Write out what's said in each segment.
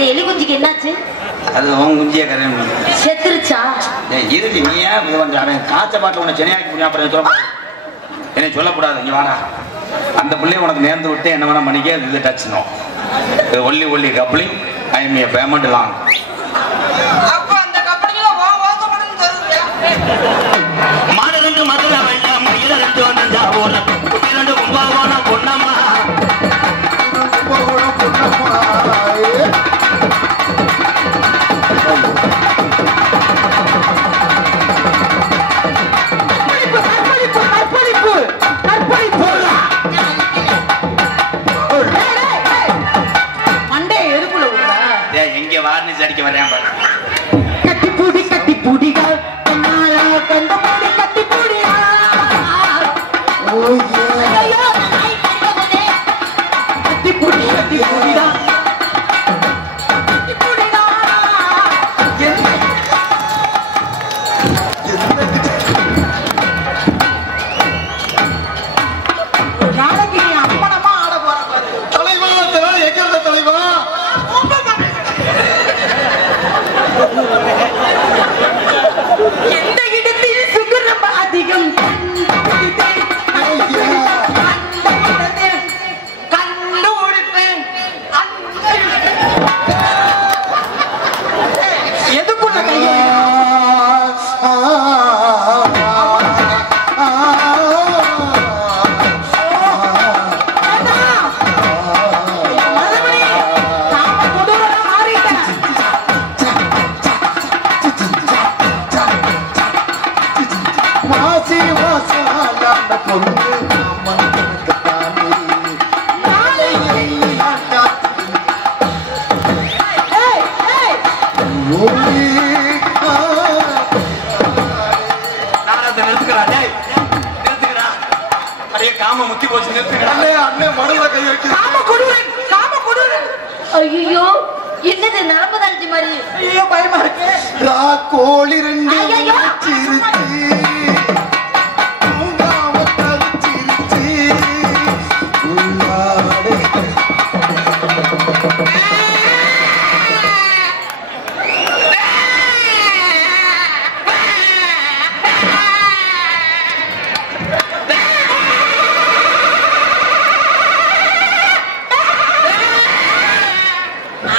அந்த எலி குஞ்சுக்கு என்னாச்சு? அது உன் குஞ்சிய கதை செத்துருச்சா? இருக்கு. நீ ஏன் அவன் காய்ச்ச பாட்டு உன்னை சென்னையாக்கி முடியும். அப்புறம் சொல்ல என்னை சொல்லக்கூடாது. இங்க வாடா, அந்த பிள்ளைய உனக்கு நேர்ந்து விட்டு என்ன வேணா பண்ணிக்க. இது டச்னோ ஒல்லி ஒல்லி coupling I M A payment long. மாடலுக்கு மதுரை வெள்ளம் மயில ரெண்டு வந்தா ஓன இரண்டு கும்பாவான பொன்னம்மா எங்க வார்னிஸ் அடிக்க வரேன் பாரு. கட்டிப்பூடி கட்டிப்பூடிடா கண்ட பூடி கட்டிப்பூடிடா. ஐயோ நாய் கடிக்க போதே. கட்டிப்பூடி கட்டிப்பூடிடா கட்டிப்பூடிடா. நாளைக்கு நீ அப்பனமா ஆட போற பாரு. தலைவா எங்க தலைவா எந்த இடத்தில் சுகரம் அதிகம் கண்டுபிடிப்பேன். எதுக்குள்ள கையை ஐயோ என்னது நரம்பு தாழ்ச்சி மாதிரி. ஐயோ பயமா இருக்கு. கோழி ரெண்டு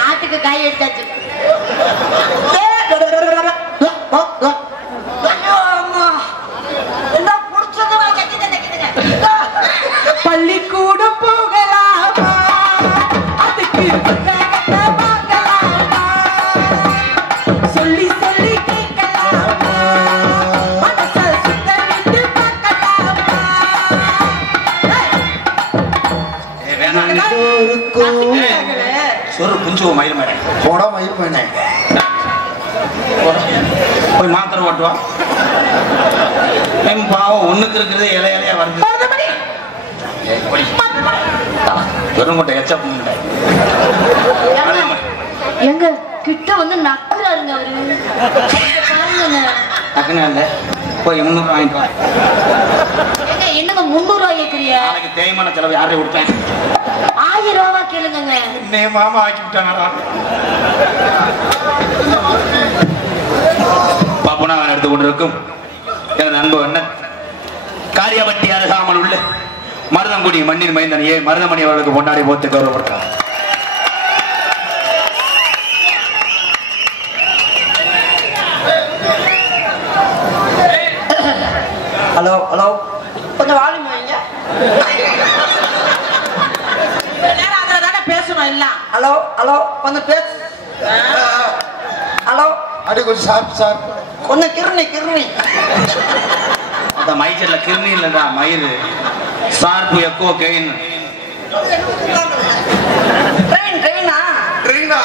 ஆட்டுக்கு காய் எடுத்தாச்சு. பள்ளிக்கூடம் போகலாமா அதுக்கு சொல்லி சொல்லி கேட்கலாமா சுத்தமிட்டு பார்க்கலாமா. சொரு குஞ்சு மயில் மேலே போடா மயில் மேனே போய் மாத்திரை ஓட்டுவா. பாவம் ஒண்ணுக்கு இருக்கிறது இலைய இலையா வருது. பெருங்கொட்டை எச்ச எங்க கிட்ட வந்து நக்குறாருங்க அவரு. டக்குன்னு இல்லை போய் 300 வாங்கிட்டு வா. என்னங்க 300 ரூபாய் கேக்குறியா? நாளைக்கு தேய்மான செலவு யாரையும் கொடுப்பேன். 1000 ரூபா கேளுங்க. இன்னே மாமா ஆக்கி விட்டானா பாப்புனா அவன் எடுத்துக் கொண்டிருக்கும் எனது அன்பு அண்ணன் காரியப்பட்டி அருகாமல் உள்ள மருதங்குடி மண்ணின் மைந்தனையே மருதமணி அவர்களுக்கு கொண்டாடி போத்து கௌரவப்படுத்தார். ஹலோ ஹலோ கொஞ்சம் வால்யூம் வைங்க. அதுல தானே பேசணும் எல்லாம். ஹலோ ஹலோ கொஞ்சம் பேசு. ஹலோ அடி கொஞ்சம் சார் கொஞ்சம் கிருணி அந்த மைச்சர்ல கிருமி இல்லடா மயிறு சார்பு எக்கோ கெயின் ட்ரெயினா கெயினா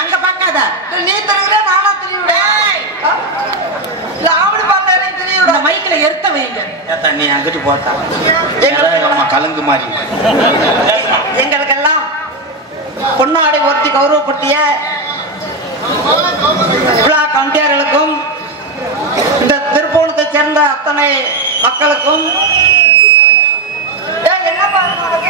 அங்க பார்க்காத. நீ தெரியுற நானா தெரியுற ஆவணி பார்த்தா எனக்கு தெரியும். இந்த மைக்ல எர்த்த வைங்க. ஏத்தா நீ அங்கிட்டு போட்டா அம்மா கலங்கு மாதிரி. எங்களுக்கெல்லாம் பொன்னாடை ஒருத்தி கௌரவப்படுத்திய விழா கமிட்டியார்களுக்கும் இந்த திருப்போணத்தை சேர்ந்த அத்தனை மக்களுக்கும் என்ன பாருங்க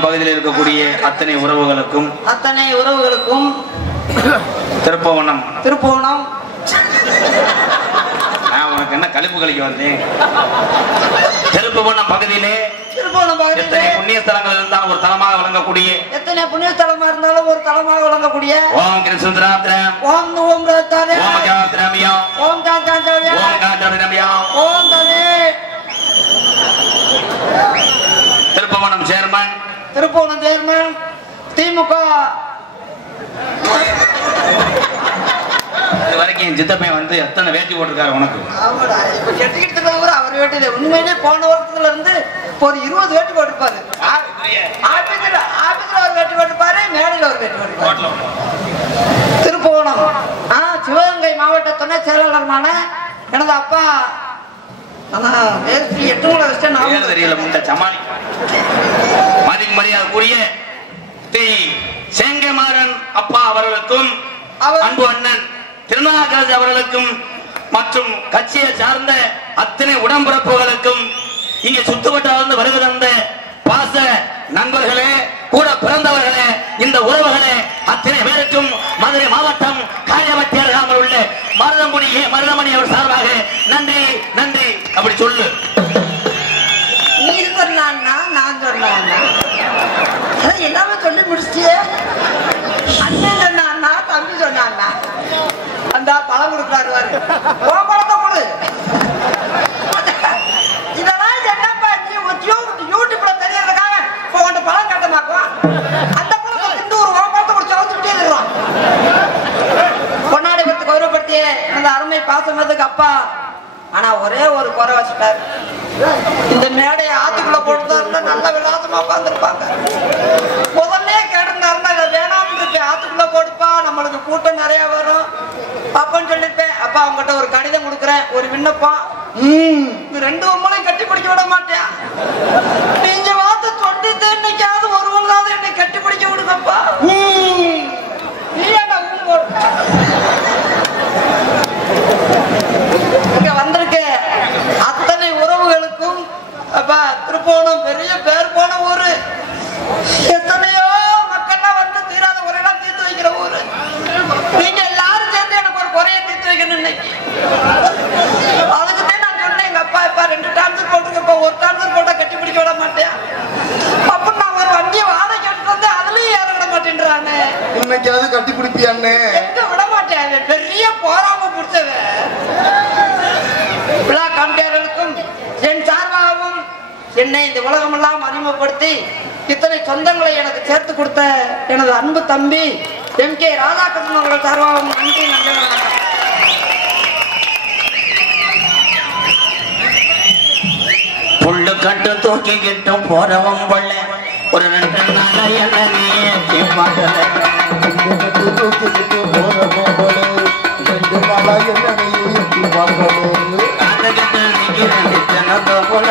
திருப்புவனம் பகுதியில் இருக்கக்கூடிய அத்தனை உறவுகளுக்கும் திருப்புவனம் நான் உனக்கு என்ன கழிப்பு கழிக்க வந்தேன். திருப்புவனம் பகுதியிலே எத்தனை புண்ணிய ஸ்தலங்கள் இருந்தாலும் ஒரு தலமாக விளங்கக்கூடிய ஓம் கிருஷ்ணராத்திரம் ஓம் காத்திரமியம் ஓம் காத்திரமியம் திருப்புவனம் சேர்மன் திமுக இது வரைக்கும் சித்தப்பையன் வந்து எத்தனை வேட்டி போட்டிருக்காரு உனக்கு? அவர் வேட்டியில உண்மையிலே போன வருஷத்துல இருந்து ஒரு 20 வேட்டி போட்டிருப்பாரு. ஆபீஸ்ல ஒரு வேட்டி போட்டிருப்பாரு, மேடையில ஒரு வேட்டி போட்டிருப்பாரு. திருப்புவனம் சிவகங்கை மாவட்ட துணை செயலாளருமான எனது அப்பா தெரியல சமாளி மரியாதைக்குரிய சேங்கமாறன் அப்பா அவர்களுக்கும் அன்பு அண்ணன் திருநாகராஜ் அவர்களுக்கும் மற்றும் கட்சியை சார்ந்த அத்தனை உடம்பிறப்புகளுக்கும் இங்கே சுத்துவட்டார்ந்து வருகை தந்த பாச நண்பர்களே, கூட பிறந்தவர்களே, இந்த உறவுகளே அத்தனை பேருக்கும் மதுரை மாவட்டம் காரியவட்டி அருகாமல் உள்ள மருதமணி அவர் சார்பாக நன்றி நன்றி. அப்படி சொல்லு. நீ சொன்னா நான் சொன்னா எல்லாமே சொல்லி முடிச்சியே. அண்ணன் சொன்னா தம்பி சொன்னா அந்த பழம் கொடுக்குறாரு பழத்தை கொடு. இதெல்லாம் என்னப்பா நீ யூடியூப்ல தெரியறதுக்காக உன்கிட்ட பழம் கட்டமாக்கும். அந்த பழத்தை திண்டு ஒரு பழத்தை கொடுத்து வந்துட்டே இருக்கலாம். பொன்னாடி பத்தி கௌரவப்படுத்திய அந்த அருமை பாசமதுக்கு அப்பா ஆனா ஒரே ஒரு குறை வச்சுட்டாரு. இந்த மேடையை ஆத்துக்குள்ள போட்டுதான் நல்ல விலாசமா உட்காந்துருப்பாங்க. முதல்ல கேட்டிருந்தாருன்னா வேணாம்னு இருப்பேன். ஆத்துக்குள்ள போடுப்பா, நம்மளுக்கு கூட்டம் நிறைய வரும் அப்பன்னு சொல்லிருப்பேன். அப்பா அவங்ககிட்ட ஒரு கடிதம் கொடுக்குறேன், ஒரு விண்ணப்பம். இந்த 2 பொம்மளையும் கட்டி பிடிக்க விட மாட்டேன். நீங்க வார்த்தை சொல்லிட்டு இன்னைக்காவது ஒருவங்களாவது என்னை கட்டி பிடிக்க விடுங்கப்பா. நீ என்ன போட்ட இங்க வந்திருக்க அத்தனை உறவுகளுக்கும் திருப்புவனம் பெரிய பேர் போன ஊரு. எத்தனையோ மக்கள்லாம் வந்து தீராத குறையெல்லாம் தீர்த்து வைக்கிற ஊரு. நீங்க எல்லாரும் சேர்ந்து எனக்கு ஒரு குறையை தீர்த்து வைக்கணும் இன்னைக்கு. அதுக்குதான் நான் சொன்னேன், எங்க அப்பா இப்ப 2 டான்சர் போட்டுருக்கப்ப ஒரு டான்சர் போட்டா கட்டி பிடிக்க விட மாட்டேன். அப்ப நான் ஒரு வண்டியை வாடகை எடுத்து வந்து அதுலயும் ஏற விட மாட்டேன்றானே. இன்னைக்காவது கட்டி பிடிப்பியான்னு எங்க விட மாட்டேன். பெரிய போராம பிடிச்சவன். விழா காண்கிறவர்களுக்கும் என் சார்பாகவும் என்னை இந்த உலகமெல்லாம் அறிமுகப்படுத்தி இத்தனை சொந்தங்களை எனக்கு சேர்த்து கொடுத்த எனது அன்பு தம்பி MK ராதாகிருஷ்ணன் அவர்கள் சார்பாகவும் நன்றி நன்றி. புல்லு கட்டு தூக்கிக்கிட்டு போறவன் பொள்ள ஒரு 2 நாள் என்ன போல